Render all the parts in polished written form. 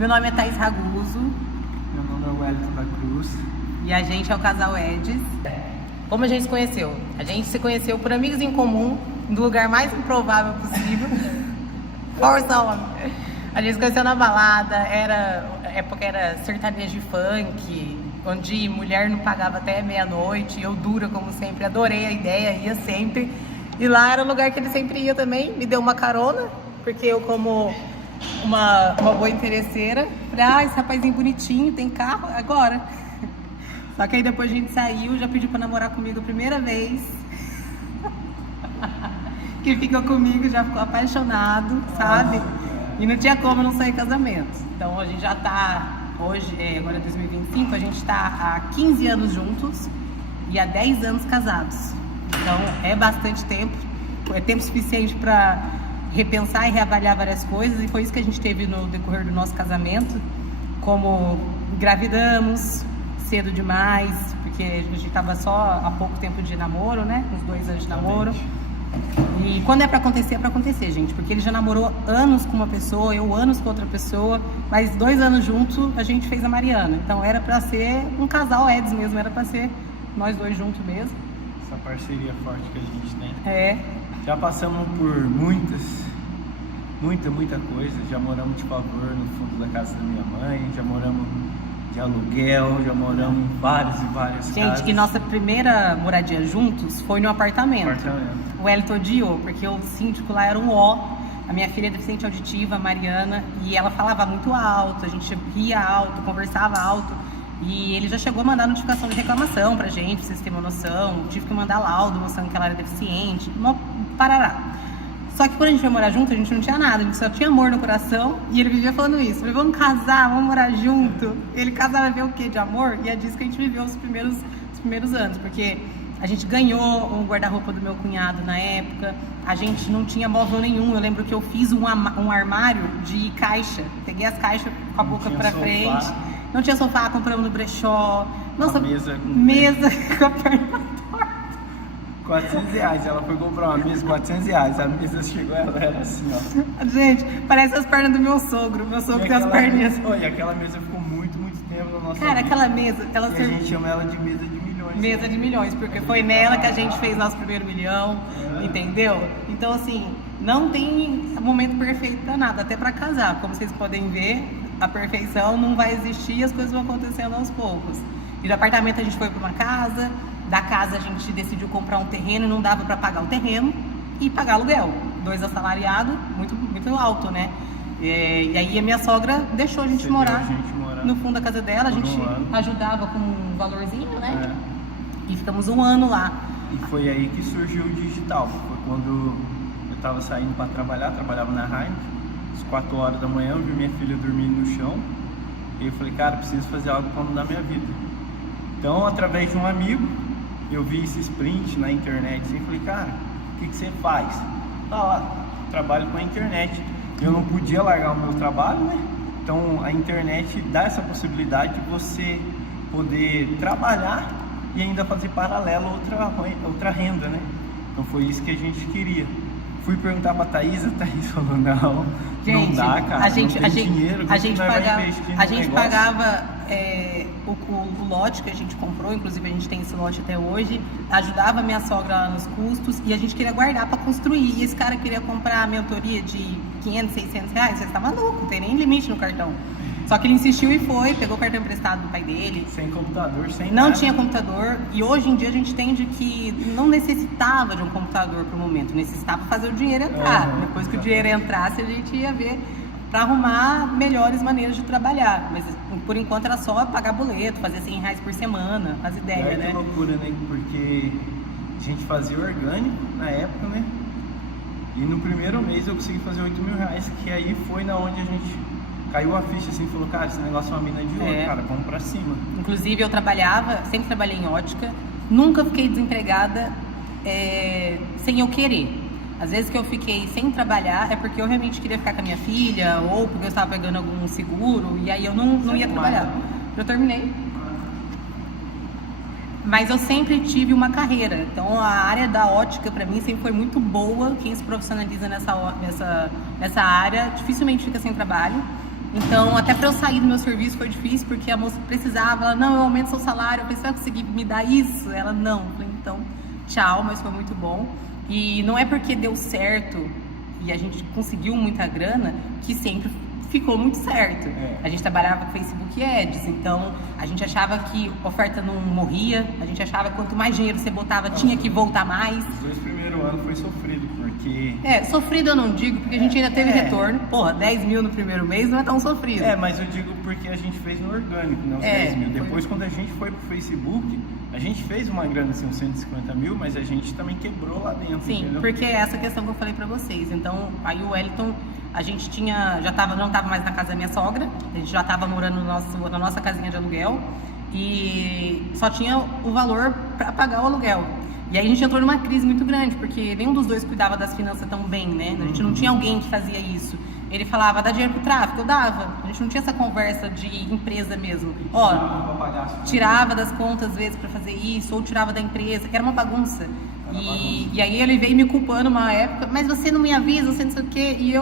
Meu nome é Thaís Raguso. Meu nome é Wellington da Cruz. E a gente é o casal Edis. Como a gente se conheceu? A gente se conheceu por amigos em comum, no lugar mais improvável possível. Força, homem! A gente se conheceu na balada, época era sertanejo de funk, onde mulher não pagava até meia-noite. Eu dura, como sempre, adorei a ideia, ia sempre. E lá era o lugar que ele sempre ia também, me deu uma carona, porque eu, como uma boa interesseira, falei, esse rapazinho bonitinho, tem carro, agora. Só que aí depois a gente saiu, já pediu pra namorar comigo a primeira vez. Que ficou comigo, já ficou apaixonado, sabe? E não tinha como não sair casamento. Então a gente já tá, hoje, agora é 2025, a gente tá há 15 anos juntos e há 10 anos casados. Então é bastante tempo, é tempo suficiente pra repensar e reavaliar várias coisas. E foi isso que a gente teve no decorrer do nosso casamento. Como engravidamos cedo demais, porque a gente tava só há pouco tempo de namoro, né? Uns 2 anos de namoro. E quando é pra acontecer, gente. Porque ele já namorou anos com uma pessoa, eu anos com outra pessoa. Mas 2 anos juntos a gente fez a Mariana. Então era pra ser um casal Eds mesmo, era pra ser nós dois juntos mesmo. Essa parceria forte que a gente tem. É. Já passamos por muita coisa. Já moramos de favor no fundo da casa da minha mãe, já moramos de aluguel, já moramos em várias casas. Gente, e nossa primeira moradia juntos foi no apartamento. O Wellington odiou, porque o síndico lá era um ó. A minha filha é deficiente auditiva, a Mariana, e ela falava muito alto, a gente ria alto, conversava alto. E ele já chegou a mandar notificação de reclamação pra gente, pra vocês terem uma noção. Tive que mandar laudo mostrando que ela era deficiente, uma parará. Só que quando a gente foi morar junto, a gente não tinha nada, a gente só tinha amor no coração. E ele vivia falando isso, falei, vamos casar, vamos morar junto. Ele casava ver o quê? De amor? E é disso que a gente viveu os primeiros anos, porque a gente ganhou um guarda-roupa do meu cunhado na época, a gente não tinha móvel nenhum. Eu lembro que eu fiz um armário de caixa, peguei as caixas com a boca pra frente. Não tinha sofá, compramos no brechó. Nossa, mesa com a perna torta. R$400, ela foi comprar uma mesa, R$400. A mesa chegou, ela era assim, ó. Gente, parece as pernas do meu sogro. Meu sogro tem as perninhas. E aquela mesa ficou muito tempo na nossa vida. Cara, aquela mesa, a gente chama ela de mesa de milhões. Mesa de milhões, porque foi nela que a gente fez nosso primeiro milhão, entendeu? Então, assim, não tem momento perfeito pra nada, até pra casar. Como vocês podem ver, a perfeição não vai existir e as coisas vão acontecendo aos poucos. E do apartamento a gente foi pra uma casa, da casa a gente decidiu comprar um terreno e não dava pra pagar o terreno e pagar aluguel. 2 assalariados, muito alto, né? E aí a minha sogra deixou a gente morar no fundo da casa dela, a gente ajudava com um valorzinho, né? E ficamos 1 ano lá. E foi aí que surgiu o digital. Foi quando eu tava saindo para trabalhar, trabalhava na Heineken, às 4 horas da manhã, eu vi minha filha dormindo no chão. E eu falei, cara, preciso fazer algo para mudar minha vida. Então, através de um amigo, eu vi esses prints na internet e falei, cara, o que você faz? Tá lá, trabalho com a internet. Eu não podia largar o meu trabalho, né? Então a internet dá essa possibilidade de você poder trabalhar e ainda fazer paralelo outra renda, né? Então foi isso que a gente queria. Fui perguntar pra Thaís, a Thaís falou, não, gente, não dá, cara, não tem dinheiro, a gente pagava o lote que a gente comprou, inclusive a gente tem esse lote até hoje, ajudava a minha sogra lá nos custos e a gente queria guardar pra construir. E esse cara queria comprar a mentoria de 500, 600 reais, você tá maluco, não tem nem limite no cartão. Só que ele insistiu e foi, pegou o cartão emprestado do pai dele. Sem computador, sem Não nada. tinha computador. E hoje em dia a gente entende que não necessitava de um computador pro momento. Necessitava fazer o dinheiro entrar. Depois que o dinheiro entrasse, a gente ia ver para arrumar melhores maneiras de trabalhar. Mas por enquanto era só pagar boleto, fazer R$100 por semana, as ideias, né? Que loucura, né? Porque a gente fazia orgânico na época, né? E no primeiro mês eu consegui fazer R$8.000, que aí foi na onde a gente caiu a ficha assim, falou, cara, esse negócio é uma mina de ouro, cara, vamos pra cima. Inclusive eu sempre trabalhei em ótica, nunca fiquei desempregada sem eu querer. Às vezes que eu fiquei sem trabalhar é porque eu realmente queria ficar com a minha filha, ou porque eu estava pegando algum seguro, e aí eu não ia trabalhar. Eu terminei. Mas eu sempre tive uma carreira, então a área da ótica pra mim sempre foi muito boa. Quem se profissionaliza nessa área dificilmente fica sem trabalho. Então, até para eu sair do meu serviço foi difícil, porque a moça precisava, ela, não, eu aumento seu salário, eu pensei, você vai conseguir me dar isso? Ela, não. Eu falei, então, tchau, mas foi muito bom. E não é porque deu certo e a gente conseguiu muita grana que sempre ficou muito certo. A gente trabalhava com Facebook Ads, então a gente achava que oferta não morria, a gente achava que quanto mais dinheiro você botava, tinha que voltar mais. Os 2 primeiros anos foi sofrido, porque... Sofrido eu não digo, porque a gente ainda teve retorno. Porra, 10 mil no primeiro mês não é tão sofrido. Mas eu digo porque a gente fez no orgânico, né, os 10 mil. Depois, quando a gente foi pro Facebook, a gente fez uma grana, assim, uns 150 mil, mas a gente também quebrou lá dentro, sim, entendeu? Porque é essa questão que eu falei pra vocês. Então, aí o Wellington, a gente não tava mais na casa da minha sogra, a gente já tava morando na nossa casinha de aluguel e só tinha o valor para pagar o aluguel. E aí a gente entrou numa crise muito grande, porque nenhum dos dois cuidava das finanças tão bem, né? A gente não tinha alguém que fazia isso. Ele falava, dá dinheiro pro tráfico? Eu dava. A gente não tinha essa conversa de empresa mesmo. Tirava das contas às vezes para fazer isso, ou tirava da empresa, que era uma bagunça. E aí ele veio me culpando uma época, mas você não me avisa, você não sei o quê. E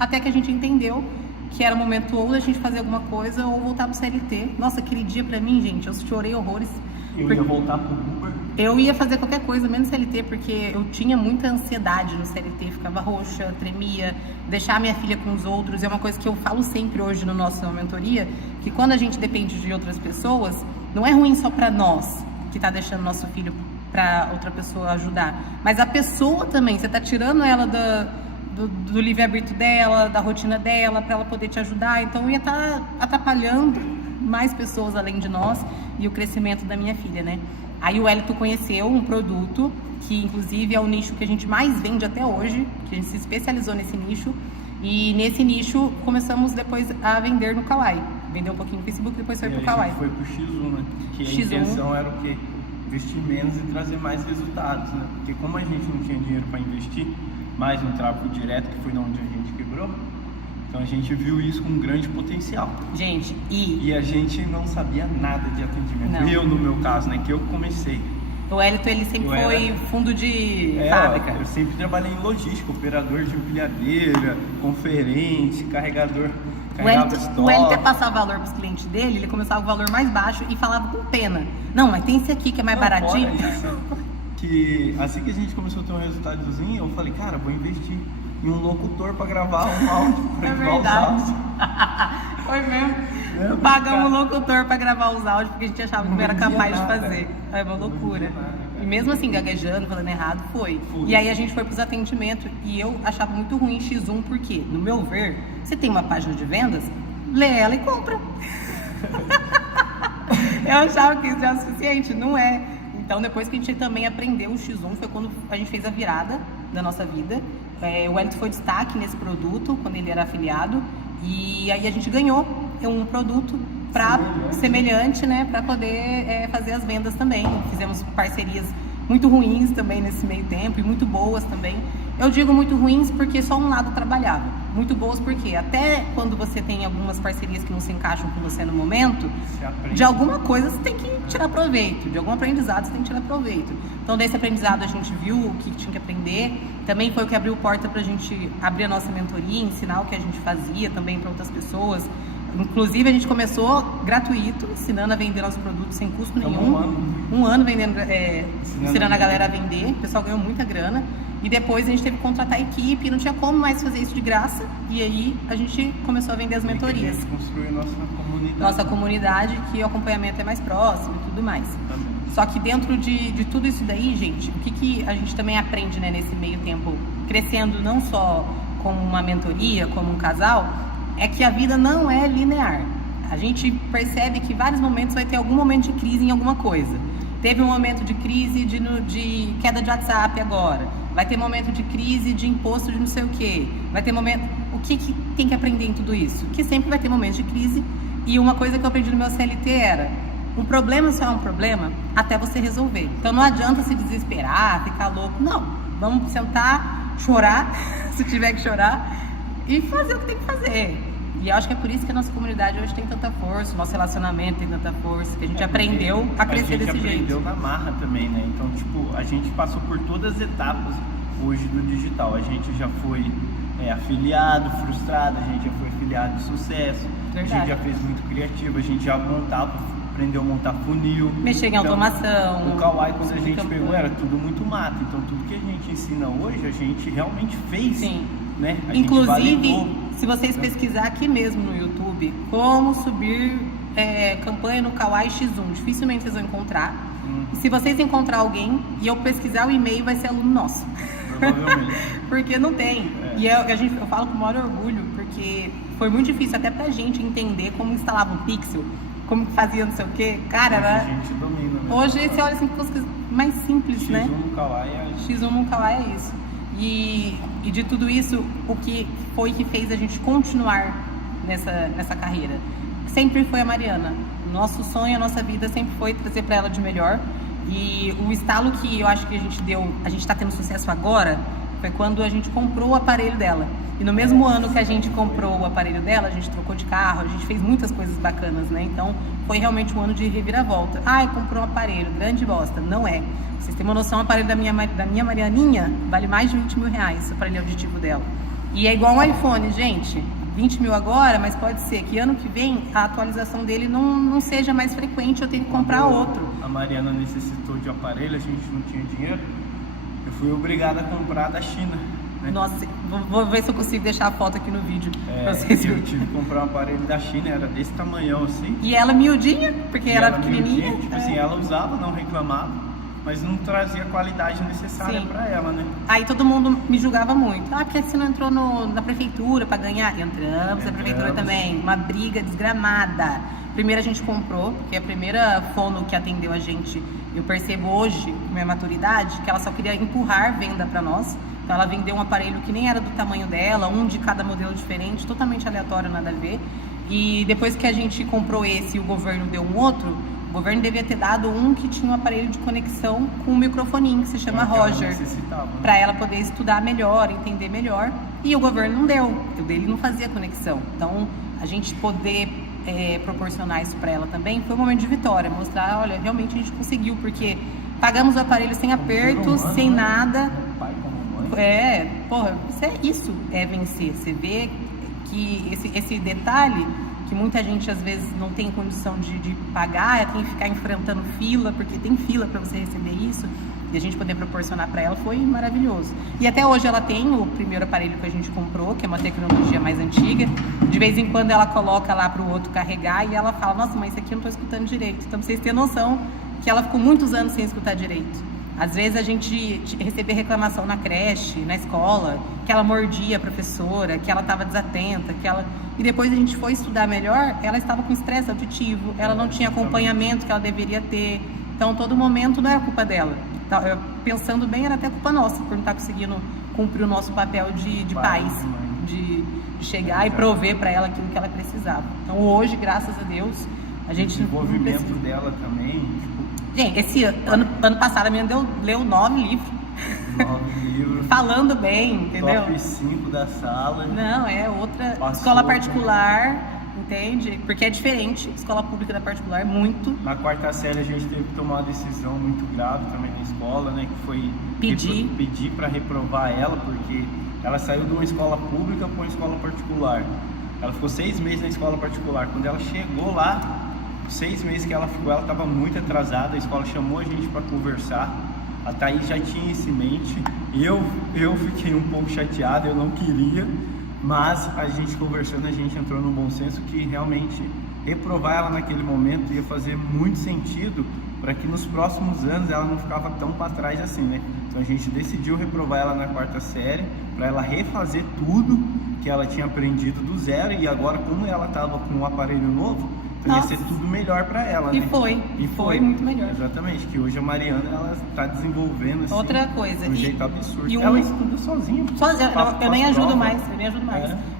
até que a gente entendeu que era o momento ou da gente fazer alguma coisa ou voltar pro CLT. Nossa, aquele dia pra mim, gente, eu chorei horrores. Eu ia voltar pro Uber. Eu ia fazer qualquer coisa, menos CLT, porque eu tinha muita ansiedade no CLT, ficava roxa, tremia, deixar minha filha com os outros. É uma coisa que eu falo sempre hoje no nosso mentoria, que quando a gente depende de outras pessoas, não é ruim só pra nós, que tá deixando nosso filho pra outra pessoa ajudar, mas a pessoa também, você tá tirando ela do livre-arbítrio dela, da rotina dela, para ela poder te ajudar. Então eu ia estar atrapalhando mais pessoas além de nós e o crescimento da minha filha, né? Aí o Wellington conheceu um produto que inclusive é o nicho que a gente mais vende até hoje, que a gente se especializou nesse nicho, e nesse nicho começamos depois a vender no Kawaii. Vendeu um pouquinho no Facebook, depois foi pro Kawaii. Foi pro X1, né? Que a intenção era o quê? Investir menos e trazer mais resultados, né? Porque como a gente não tinha dinheiro para investir mais no tráfego direto, que foi onde a gente quebrou, então a gente viu isso com um grande potencial. Gente, e a gente não sabia nada de atendimento. Não. Eu, no meu caso, né, que eu comecei. O Wellington, ele sempre foi fundo de fábrica. Eu sempre trabalhei em logística, operador de empilhadeira, conferente, carregador. O Wellington ia passar valor para os clientes dele, ele começava com o valor mais baixo e falava com pena. Não, mas tem esse aqui que é mais baratinho. Que assim que a gente começou a ter um resultadozinho, eu falei, cara, vou investir em um locutor para gravar um áudio, para gravar os áudios. Foi mesmo. Pagamos um locutor para gravar os áudios porque a gente achava que não era capaz de fazer. É uma loucura. E mesmo assim, gaguejando, falando errado, foi. E aí a gente foi para os atendimentos e eu achava muito ruim X1 porque, no meu ver, você tem uma página de vendas, lê ela e compra. Eu achava que isso era o suficiente, não é. Então, depois que a gente também aprendeu o X1, foi quando a gente fez a virada da nossa vida. O Wellington foi destaque nesse produto, quando ele era afiliado. E aí a gente ganhou um produto semelhante, né, para poder fazer as vendas também. Fizemos parcerias muito ruins também nesse meio tempo e muito boas também. Eu digo muito ruins porque só um lado trabalhava. Muito boas porque até quando você tem algumas parcerias que não se encaixam com você no momento, de alguma coisa você tem que tirar proveito, de algum aprendizado você tem que tirar proveito. Então desse aprendizado a gente viu o que tinha que aprender, também foi o que abriu porta pra gente abrir a nossa mentoria, ensinar o que a gente fazia também para outras pessoas. Inclusive a gente começou gratuito, ensinando a vender nossos produtos sem custo nenhum. Um ano vendendo, ensinando a galera a vender, o pessoal ganhou muita grana. E depois a gente teve que contratar a equipe, não tinha como mais fazer isso de graça. E aí a gente começou a vender as mentorias. A gente construiu nossa comunidade. Nossa comunidade, que o acompanhamento é mais próximo e tudo mais. Também. Só que dentro de tudo isso daí, gente, o que a gente também aprende, né, nesse meio tempo, crescendo não só como uma mentoria, como um casal, é que a vida não é linear. A gente percebe que em vários momentos vai ter algum momento de crise em alguma coisa. Teve um momento de crise de queda de WhatsApp agora. Vai ter momento de crise de imposto de não sei o quê. Vai ter momento... O que tem que aprender em tudo isso? Que sempre vai ter momentos de crise. E uma coisa que eu aprendi no meu CLT era: um problema só é um problema até você resolver. Então não adianta se desesperar, ficar louco. Não. Vamos sentar, chorar, se tiver que chorar, e fazer o que tem que fazer. E eu acho que é por isso que a nossa comunidade hoje tem tanta força, o nosso relacionamento tem tanta força, que a gente aprendeu a crescer desse jeito. A gente aprendeu na marra também, né? Então, tipo, a gente passou por todas as etapas hoje do digital. A gente já foi afiliado, frustrado, a gente já foi afiliado de sucesso. Verdade. A gente já fez muito criativo, a gente já aprendeu a montar funil. Mexer em automação. O Kawaii, quando a gente campanha. pegou, era tudo muito mato. Então, tudo que a gente ensina hoje, a gente realmente fez. Sim. Né? Inclusive, se vocês pesquisar aqui mesmo no YouTube, como subir campanha no Kawaii X1, dificilmente vocês vão encontrar. E se vocês encontrar alguém e eu pesquisar o e-mail, vai ser aluno nosso. Provavelmente. Porque não tem. E eu falo com o maior orgulho, porque foi muito difícil até pra gente entender como instalava um pixel, como que fazia não sei o quê. Cara, A gente domina, né? hoje você olha assim, coisas mais simples, X1 né? no Kawaii X1 no Kawaii é isso. E de tudo isso, o que foi que fez a gente continuar nessa carreira? Sempre foi a Mariana. Nosso sonho, a nossa vida sempre foi trazer para ela de melhor. E o estalo que eu acho que a gente está tendo sucesso agora, foi quando a gente comprou o aparelho dela. E no mesmo ano que a gente comprou o aparelho dela, a gente trocou de carro, a gente fez muitas coisas bacanas, né? Então, foi realmente um ano de reviravolta. Ai, comprou um aparelho, grande bosta. Não é. Vocês têm uma noção, o aparelho da minha Marianinha vale mais de 20 mil reais, o aparelho auditivo dela. E é igual um iPhone, gente. 20 mil agora, mas pode ser que ano que vem a atualização dele não seja mais frequente, eu tenho que comprar outro. A Mariana necessitou de aparelho, a gente não tinha dinheiro. Eu fui obrigado a comprar da China. Né? Nossa, vou ver se eu consigo deixar a foto aqui no vídeo pra vocês eu verem. tive que comprar um aparelho da China, era desse tamanhão assim. E ela miudinha, porque E era ela pequenininha. miudinha, tipo assim, ela usava, não reclamava, mas não trazia a qualidade necessária Sim. pra ela, né? Aí todo mundo me julgava muito. Ah, porque você não entrou na prefeitura pra ganhar? Entramos, a prefeitura também. Uma briga desgramada. Primeiro a gente comprou, que é a primeira fono que atendeu a gente. Eu percebo hoje, com minha maturidade, que ela só queria empurrar venda pra nós. Então ela vendeu um aparelho que nem era do tamanho dela, um de cada modelo diferente, totalmente aleatório, nada a ver. E depois que a gente comprou esse e o governo deu um outro, o governo devia ter dado um que tinha um aparelho de conexão com um microfoninho, que se chama Roger, para ela poder estudar melhor, entender melhor. E o governo não deu, o dele não fazia conexão. Então, a gente poder proporcionar isso para ela também foi um momento de vitória, mostrar, olha, realmente a gente conseguiu, porque pagamos o aparelho sem aperto, sem nada. Isso é vencer. Você vê que esse detalhe que muita gente às vezes não tem condição de pagar, tem que ficar enfrentando fila, porque tem fila para você receber isso, e a gente poder proporcionar para ela foi maravilhoso. E até hoje ela tem o primeiro aparelho que a gente comprou, que é uma tecnologia mais antiga. De vez em quando ela coloca lá para o outro carregar e ela fala, nossa, mas isso aqui eu não estou escutando direito. Então, pra vocês terem noção que ela ficou muitos anos sem escutar direito. Às vezes a gente recebia reclamação na creche, na escola, que ela mordia a professora, que ela estava desatenta, E depois a gente foi estudar melhor, ela estava com estresse auditivo, ela não tinha acompanhamento que ela deveria ter. Então, todo momento não era culpa dela. Então, pensando bem, era até culpa nossa, por não estar conseguindo cumprir o nosso papel de pais, de chegar e prover para ela aquilo que ela precisava. Então, hoje, graças a Deus, a gente... O desenvolvimento dela também, Gente, esse ano passado a menina leu 9 livros. 9 livros. Falando bem, entendeu? Top 5 da sala. Não, é outra Passou, escola particular, entende? Porque é diferente, escola pública da particular, muito. Na quarta série a gente teve que tomar uma decisão muito grave também na escola, né? Que foi pedir para reprovar ela, porque ela saiu de uma escola pública para uma escola particular. Ela ficou 6 meses na escola particular. Quando ela chegou lá, 6 meses que ela ficou, ela estava muito atrasada. A escola chamou a gente para conversar. A Thaís já tinha isso em mente. Eu fiquei um pouco chateado, eu não queria, mas a gente conversando, a gente entrou num bom senso que realmente reprovar ela naquele momento ia fazer muito sentido para que nos próximos anos ela não ficava tão para trás assim, né? Então a gente decidiu reprovar ela na quarta série para ela refazer tudo que ela tinha aprendido do zero, e agora, como ela estava com um aparelho novo, então ia ser tudo melhor para ela, e né? Foi muito melhor. Exatamente, que hoje a Mariana, ela está desenvolvendo assim, outra coisa, de um jeito absurdo. E ela estuda sozinha. Eu nem ajudo mais.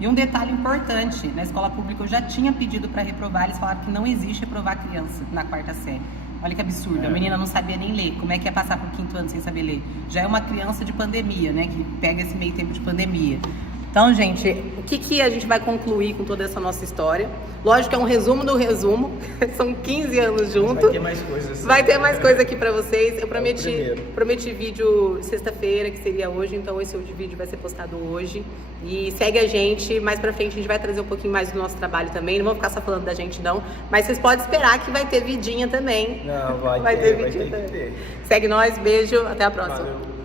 E um detalhe importante, na escola pública eu já tinha pedido para reprovar, eles falaram que não existe reprovar criança na quarta série. Olha que absurdo, a menina não sabia nem ler, como é que é passar pro 5º ano sem saber ler? Já é uma criança de pandemia, né, que pega esse meio tempo de pandemia. Então, gente, o que a gente vai concluir com toda essa nossa história? Lógico que é um resumo do resumo. São 15 anos juntos. Vai ter mais coisas. Vai ter mais coisa aqui pra vocês. Eu prometi vídeo sexta-feira, que seria hoje. Então esse vídeo vai ser postado hoje. E segue a gente. Mais pra frente a gente vai trazer um pouquinho mais do nosso trabalho também. Não vamos ficar só falando da gente, não. Mas vocês podem esperar que vai ter vidinha também. Não, vai ter vidinha também. Segue nós. Beijo. Até a próxima. Valeu.